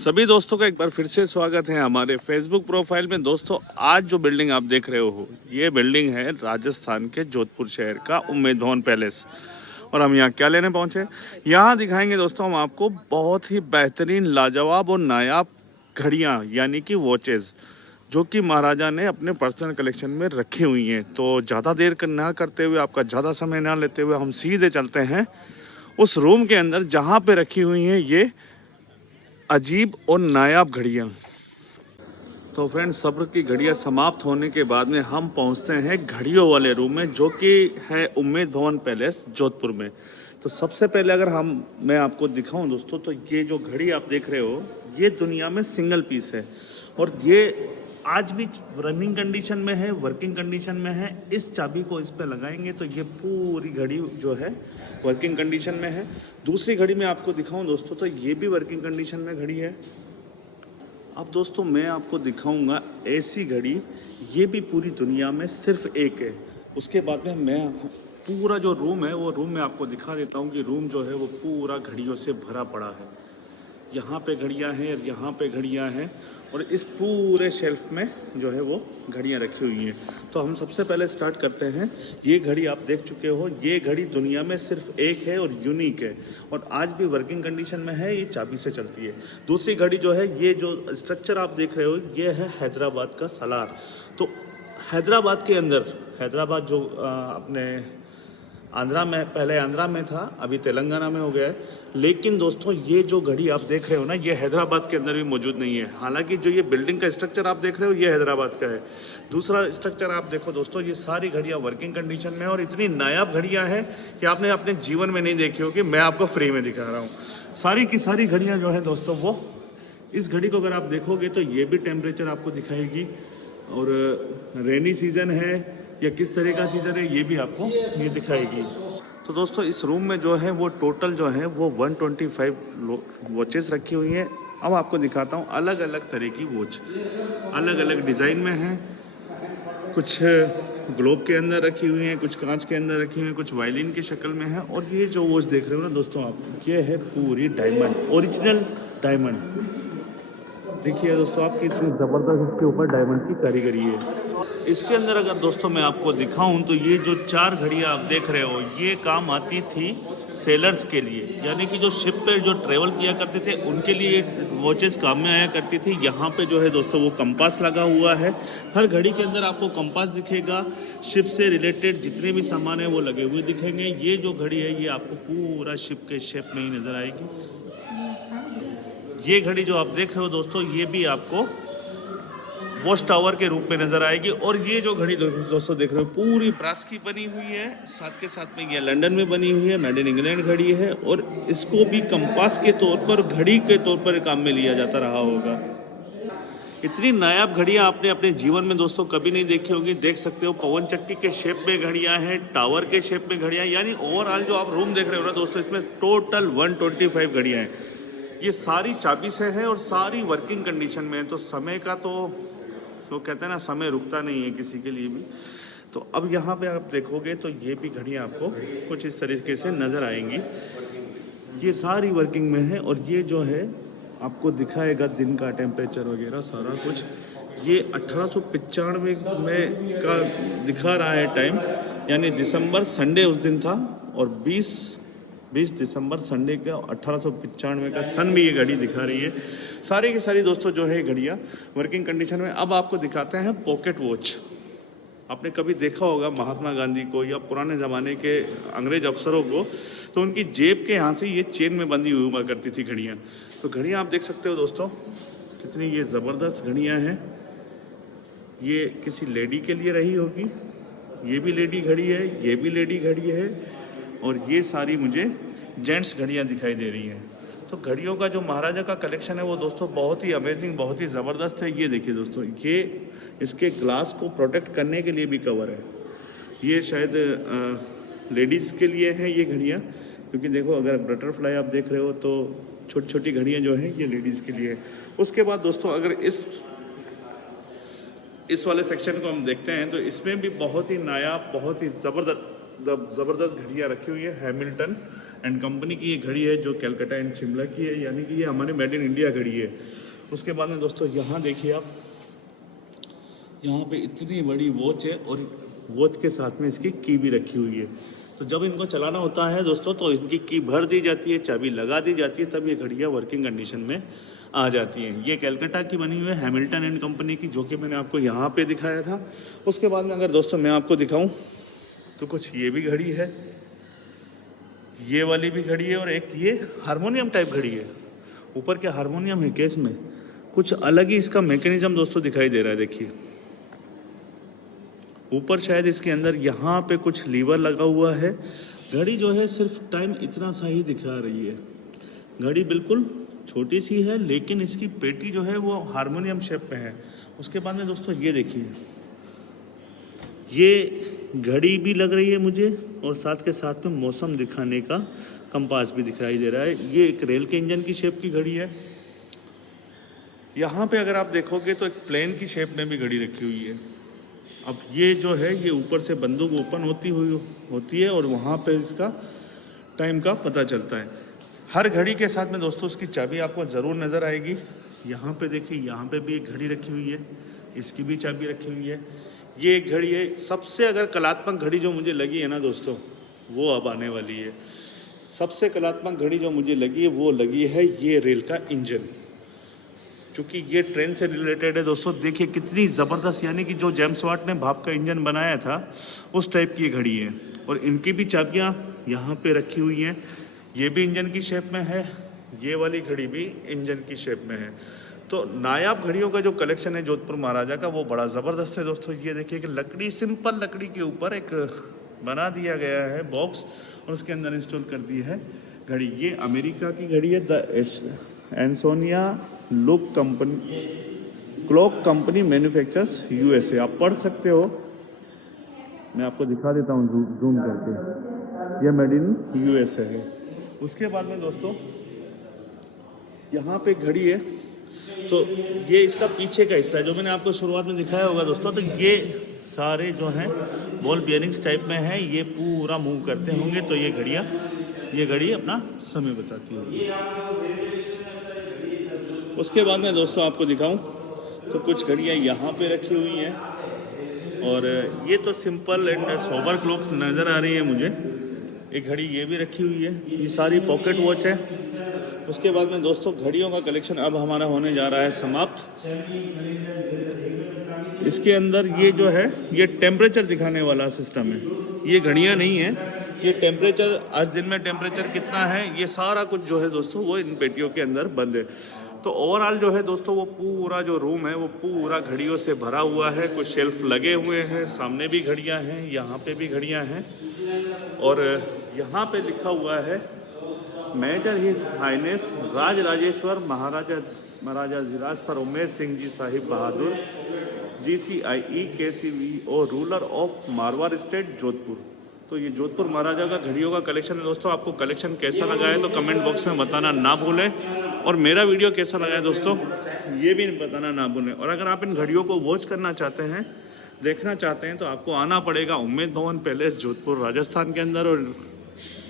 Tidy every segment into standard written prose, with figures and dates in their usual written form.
सभी दोस्तों का एक बार फिर से स्वागत है हमारे फेसबुक प्रोफाइल में। दोस्तों, आज जो बिल्डिंग आप देख रहे हो ये बिल्डिंग है राजस्थान के जोधपुर शहर का उम्मेद भवन पैलेस। और हम यहाँ क्या लेने पहुँचे, यहाँ दिखाएंगे दोस्तों हम आपको बहुत ही बेहतरीन, लाजवाब और नायाब घड़ियाँ यानी कि वॉचेस, जो कि महाराजा ने अपने पर्सनल कलेक्शन में रखी हुई हैं। तो ज़्यादा देर ना करते हुए, आपका ज़्यादा समय ना लेते हुए, हम सीधे चलते हैं उस रूम के अंदर जहाँ पे रखी हुई हैं ये अजीब और नायाब घड़ियाँ। तो फ्रेंड्स, सब्र की घड़ियाँ समाप्त होने के बाद में हम पहुंचते हैं घड़ियों वाले रूम में, जो कि है उम्मेद भवन पैलेस जोधपुर में। तो सबसे पहले अगर मैं आपको दिखाऊं दोस्तों, तो ये जो घड़ी आप देख रहे हो ये दुनिया में सिंगल पीस है और ये आज भी रनिंग कंडीशन में है, वर्किंग कंडीशन में है। इस चाबी को इस पे लगाएंगे तो ये पूरी घड़ी जो है वर्किंग कंडीशन में है। दूसरी घड़ी में आपको दिखाऊं दोस्तों, तो ये भी वर्किंग कंडीशन में घड़ी है। अब दोस्तों मैं आपको दिखाऊंगा ऐसी घड़ी, ये भी पूरी दुनिया में सिर्फ एक है। उसके बाद में मैं पूरा जो रूम है वो रूम में आपको दिखा देता हूँ कि रूम जो है वो पूरा घड़ियों से भरा पड़ा है। यहाँ पे घड़ियाँ हैं और यहाँ पे घड़ियाँ हैं और इस पूरे शेल्फ में जो है वो घड़ियाँ रखी हुई हैं। तो हम सबसे पहले स्टार्ट करते हैं। ये घड़ी आप देख चुके हो, ये घड़ी दुनिया में सिर्फ एक है और यूनिक है और आज भी वर्किंग कंडीशन में है, ये चाबी से चलती है। दूसरी घड़ी जो है, ये जो स्ट्रक्चर आप देख रहे हो ये है हैदराबाद का सालार। तो हैदराबाद के अंदर, हैदराबाद जो अपने आंध्रा में, पहले आंध्रा में था, अभी तेलंगाना में हो गया है। लेकिन दोस्तों ये जो घड़ी आप देख रहे हो ना, ये हैदराबाद के अंदर भी मौजूद नहीं है। हालांकि जो ये बिल्डिंग का स्ट्रक्चर आप देख रहे हो ये हैदराबाद का है। दूसरा स्ट्रक्चर आप देखो दोस्तों, ये सारी घड़ियाँ वर्किंग कंडीशन में है और इतनी नायाब घड़ियाँ हैं कि आपने अपने जीवन में नहीं देखी होगी। मैं आपको फ्री में दिखा रहा हूँ। सारी की सारी घड़ियाँ जो है दोस्तों, वो इस घड़ी को अगर आप देखोगे तो ये भी टेम्परेचर आपको दिखाएगी और रेनी सीजन है या किस तरह का सीजन है ये भी आपको ये दिखाएगी। तो दोस्तों इस रूम में जो है वो टोटल जो है वो 125 वॉचेस रखी हुई हैं। अब आपको दिखाता हूँ अलग अलग तरह की वॉच, अलग अलग डिज़ाइन में है। कुछ ग्लोब के अंदर रखी हुई हैं, कुछ कांच के अंदर रखी हुई हैं, कुछ वायलिन की शक्ल में है। और ये जो वॉच देख रहे हो ना दोस्तों आप, ये है पूरी डायमंड, ओरिजिनल डायमंड। देखिए दोस्तों आप, कितनी ज़बरदस्त इसके ऊपर डायमंड की कारीगरी है। इसके अंदर अगर दोस्तों मैं आपको दिखाऊं तो ये जो 4 घड़ियां आप देख रहे हो ये काम आती थी सेलर्स के लिए, यानी कि जो शिप पे जो ट्रेवल किया करते थे उनके लिए वॉचेस काम में आया करती थी। यहाँ पे जो है दोस्तों वो कंपास लगा हुआ है। हर घड़ी के अंदर आपको कंपास दिखेगा, शिप से रिलेटेड जितने भी सामान है वो लगे हुए दिखेंगे। ये जो घड़ी है ये आपको पूरा शिप के शेप में ही नजर आएगी। ये घड़ी जो आप देख रहे हो दोस्तों, ये भी आपको वॉच टावर के रूप में नजर आएगी। और ये जो घड़ी दोस्तों देख रहे हो पूरी ब्रास की बनी हुई है, साथ के साथ में ये लंदन में बनी हुई है, मेड इन इंग्लैंड घड़ी है और इसको भी कंपास के तौर पर, घड़ी के तौर पर काम में लिया जाता रहा होगा। इतनी नायाब घड़ियां आपने अपने जीवन में दोस्तों कभी नहीं देखी होगी। देख सकते हो पवन चक्की के शेप में घड़ियां हैं, टावर के शेप में घड़ियां, यानी ओवरऑल जो आप रूम देख रहे हो ना दोस्तों, इसमें टोटल 125 घड़ियां हैं। ये सारी चाबी से है और सारी वर्किंग कंडीशन में है। तो समय का तो कहते हैं ना, समय रुकता नहीं है किसी के लिए भी। तो अब यहाँ पे आप देखोगे तो ये भी घड़ियाँ आपको कुछ इस तरीके से नज़र आएंगी। ये सारी वर्किंग में है और ये जो है आपको दिखाएगा दिन का टेम्परेचर वगैरह सारा कुछ। ये 1895 में का दिखा रहा है टाइम, यानी दिसंबर संडे उस दिन था और 20 दिसंबर संडे का 1895 का सन भी ये घड़ी दिखा रही है। सारी की सारी दोस्तों जो है घड़ियाँ वर्किंग कंडीशन में। अब आपको दिखाते हैं पॉकेट वॉच। आपने कभी देखा होगा महात्मा गांधी को या पुराने ज़माने के अंग्रेज अफसरों को, तो उनकी जेब के यहाँ से ये चेन में बंधी हुआ करती थी घड़ियाँ। तो घड़ियाँ आप देख सकते हो दोस्तों, कितनी ये ज़बरदस्त घड़ियाँ हैं। ये किसी लेडी के लिए रही होगी, ये भी लेडी घड़ी है, ये भी लेडी घड़ी है और ये सारी मुझे जेंट्स घड़ियाँ दिखाई दे रही हैं। तो घड़ियों का जो महाराजा का कलेक्शन है वो दोस्तों बहुत ही अमेजिंग, बहुत ही ज़बरदस्त है। ये देखिए दोस्तों, ये इसके ग्लास को प्रोटेक्ट करने के लिए भी कवर है। ये शायद लेडीज़ के लिए है ये घड़ियाँ, क्योंकि देखो अगर बटरफ्लाई आप देख रहे हो तो छोटी छोटी घड़ियाँ जो हैं ये लेडीज़ के लिए है। उसके बाद दोस्तों अगर इस वाले सेक्शन को हम देखते हैं तो इसमें भी बहुत ही नायाब, बहुत ही ज़बरदस्त ज़बरदस्त घड़ियाँ रखी हुई है। हैमिल्टन एंड कंपनी की ये घड़ी है जो कलकत्ता एंड शिमला की है, यानी कि ये हमारे मेड इन इंडिया घड़ी है। उसके बाद में दोस्तों यहाँ देखिए आप, यहाँ पे इतनी बड़ी वॉच है और वॉच के साथ में इसकी की भी रखी हुई है। तो जब इनको चलाना होता है दोस्तों तो इनकी की भर दी जाती है, चाबी लगा दी जाती है, तब ये घड़ियाँ वर्किंग कंडीशन में आ जाती हैं। ये कलकत्ता की बनी हुई है, हैमिल्टन एंड कंपनी की, जो कि मैंने आपको यहाँ पे दिखाया था। उसके बाद में अगर दोस्तों मैं आपको दिखाऊं तो कुछ ये भी घड़ी है, ये वाली भी घड़ी है, और एक ये हारमोनियम टाइप घड़ी है। ऊपर क्या हारमोनियम है केस में, कुछ अलग ही इसका मैकेनिज्म दोस्तों दिखाई दे रहा है। देखिए ऊपर शायद इसके अंदर यहाँ पे कुछ लीवर लगा हुआ है। घड़ी जो है सिर्फ टाइम इतना सा ही दिखा रही है। घड़ी बिल्कुल छोटी सी है, लेकिन इसकी पेटी जो है वो हारमोनियम शेप में है। उसके बाद में दोस्तों ये देखिए, ये घड़ी भी लग रही है मुझे, और साथ के साथ में मौसम दिखाने का कंपास भी दिखाई दे रहा है। ये एक रेल के इंजन की शेप की घड़ी है। यहाँ पे अगर आप देखोगे तो एक प्लेन की शेप में भी घड़ी रखी हुई है। अब ये जो है ये ऊपर से बंदूक ओपन होती है और वहाँ पे इसका टाइम का पता चलता है। हर घड़ी के साथ में दोस्तों उसकी चाबी आपको ज़रूर नज़र आएगी। यहाँ पे देखिए, यहाँ पे भी एक घड़ी रखी हुई है, इसकी भी चाबी रखी हुई है। ये एक घड़ी है। सबसे अगर कलात्मक घड़ी जो मुझे लगी है ना दोस्तों, वो अब आने वाली है। सबसे कलात्मक घड़ी जो मुझे लगी है वो लगी है ये रेल का इंजन, क्योंकि ये ट्रेन से रिलेटेड है दोस्तों। देखिए कितनी ज़बरदस्त, यानी कि जो जेम्स वाट ने भाप का इंजन बनाया था उस टाइप की घड़ी है। और इनकी भी चाबियाँ यहाँ पे रखी हुई हैं। ये भी इंजन की शेप में है, ये वाली घड़ी भी इंजन की शेप में है। तो नायाब घड़ियों का जो कलेक्शन है जोधपुर महाराजा का, वो बड़ा ज़बरदस्त है दोस्तों। ये देखिए कि लकड़ी, सिंपल लकड़ी के ऊपर एक बना दिया गया है बॉक्स, और उसके अंदर इंस्टॉल कर दी है घड़ी। ये अमेरिका की घड़ी है, the Ansonia clock company, clock company manufactures USA. आप पढ़ सकते हो, मैं आपको दिखा देता हूँ जूम करके। ये मेड इन यूएसए है। उसके बाद में दोस्तों यहाँ पे घड़ी है, तो ये इसका पीछे का हिस्सा है जो मैंने आपको शुरुआत में दिखाया होगा दोस्तों। तो ये सारे जो हैं बॉल बियरिंग्स टाइप में है, ये पूरा मूव करते होंगे, तो ये घड़ी अपना समय बताती होगी। उसके बाद में दोस्तों आपको दिखाऊं तो कुछ घड़ियाँ यहाँ पे रखी हुई हैं, और ये तो सिंपल एंड सोबर क्लॉक नज़र आ रही है मुझे। एक घड़ी ये भी रखी हुई है, ये सारी पॉकेट वॉच है। उसके बाद में दोस्तों घड़ियों का कलेक्शन अब हमारा होने जा रहा है समाप्त। इसके अंदर ये जो है ये टेम्परेचर दिखाने वाला सिस्टम है, ये घड़ियाँ नहीं है, ये टेम्परेचर, आज दिन में टेम्परेचर कितना है, ये सारा कुछ जो है दोस्तों वो इन पेटियों के अंदर बंद है। तो ओवरऑल जो है दोस्तों वो पूरा जो रूम है वो पूरा घड़ियों से भरा हुआ है। कुछ शेल्फ लगे हुए हैं, सामने भी घड़ियां हैं, यहाँ पे भी घड़ियां हैं, और यहाँ पे लिखा हुआ है Major His Highness Raj Rajeshwar Maharaja Dhiraj Sir Umesh Singh ji Sahib Bahadur GCIE KCVO ruler of Marwar state Jodhpur. तो ये जोधपुर महाराजा का घड़ियों का कलेक्शन है दोस्तों। आपको कलेक्शन कैसा लगा है तो कमेंट बॉक्स में बताना ना भूलें, और मेरा वीडियो कैसा लगा है दोस्तों ये भी बताना ना भूलें। और अगर आप इन घड़ियों को वॉच करना चाहते हैं, देखना चाहते हैं, तो आपको आना पड़ेगा उम्मेद भवन पैलेस जोधपुर राजस्थान के अंदर। और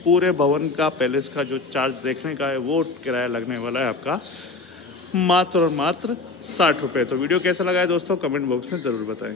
पूरे भवन का, पैलेस का जो चार्ज देखने का है वो किराया लगने वाला है आपका मात्र और मात्र 60 रुपये। तो वीडियो कैसा लगा है दोस्तों कमेंट बॉक्स में ज़रूर बताएं।